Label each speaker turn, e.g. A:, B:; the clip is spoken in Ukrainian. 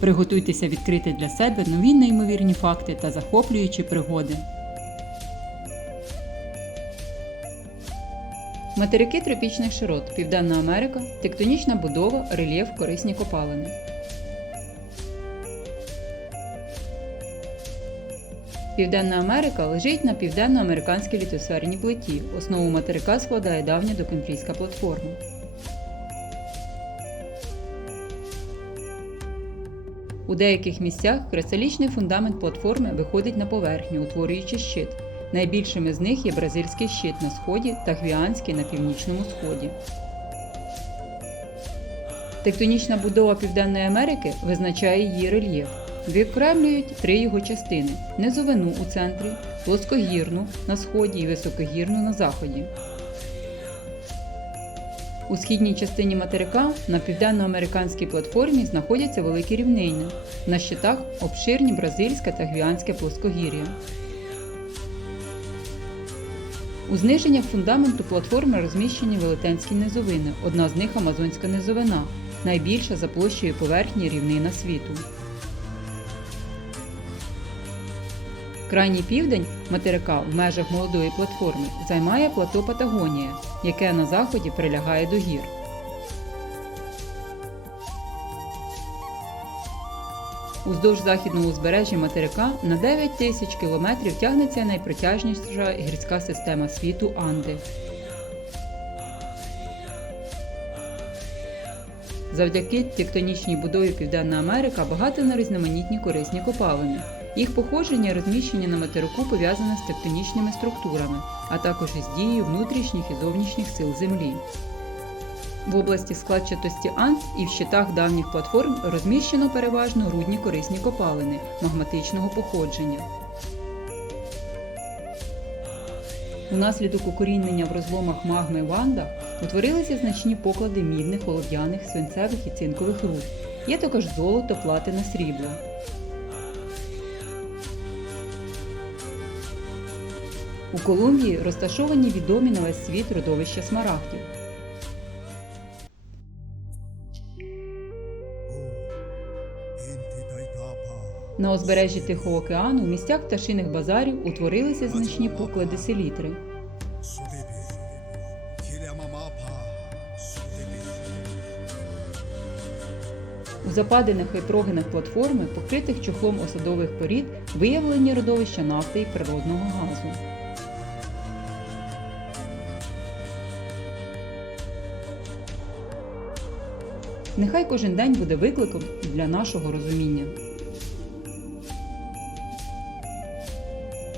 A: Приготуйтеся відкрити для себе нові неймовірні факти та захоплюючі пригоди. Материки тропічних широт, Південна Америка, тектонічна будова, рельєф, корисні копалини. Південна Америка лежить на південно-американській літосферній плиті. Основу материка складає давня докембрійська платформа. У деяких місцях кристалічний фундамент платформи виходить на поверхню, утворюючи щит. Найбільшими з них є бразильський щит на сході та гвіанський на північному сході. Тектонічна будова Південної Америки визначає її рельєф. Відокремлюють три його частини: низовину у центрі, плоскогірну на сході і високогірну на заході. У східній частині материка на південноамериканській платформі знаходяться великі рівнини. На щитах обширні бразильське та гвіанське плоскогір'я. У зниженнях фундаменту платформи розміщені велетенські низовини. Одна з них Амазонська низовина, найбільша за площею поверхні рівнина світу. Крайній південь материка в межах молодої платформи займає плато Патагонія, яке на заході прилягає до гір. Уздовж західного узбережжя материка на 9 тисяч кілометрів тягнеться найпротяжніша гірська система світу Анди. Завдяки тектонічній будові Південна Америка багата на різноманітні корисні копалини. Їх походження і розміщення на материку пов'язане з тектонічними структурами, а також із дією внутрішніх і зовнішніх сил Землі. В області складчатості Анд і в щитах давніх платформ розміщено переважно рудні корисні копалини магматичного походження. Унаслідок укорінення в розломах магми в Андах утворилися значні поклади мідних, олов'яних, свинцевих і цинкових руд. Є також золото, платина, срібло. У Колумбії розташовані відомі на весь світ родовища смарагдів. На узбережжі Тихого океану в місцях пташиних базарів утворилися значні поклади селітри. У западинах і прогинах платформи, покритих чохлом осадових порід, виявлені родовища нафти і природного газу. Нехай кожен день буде викликом для нашого розуміння.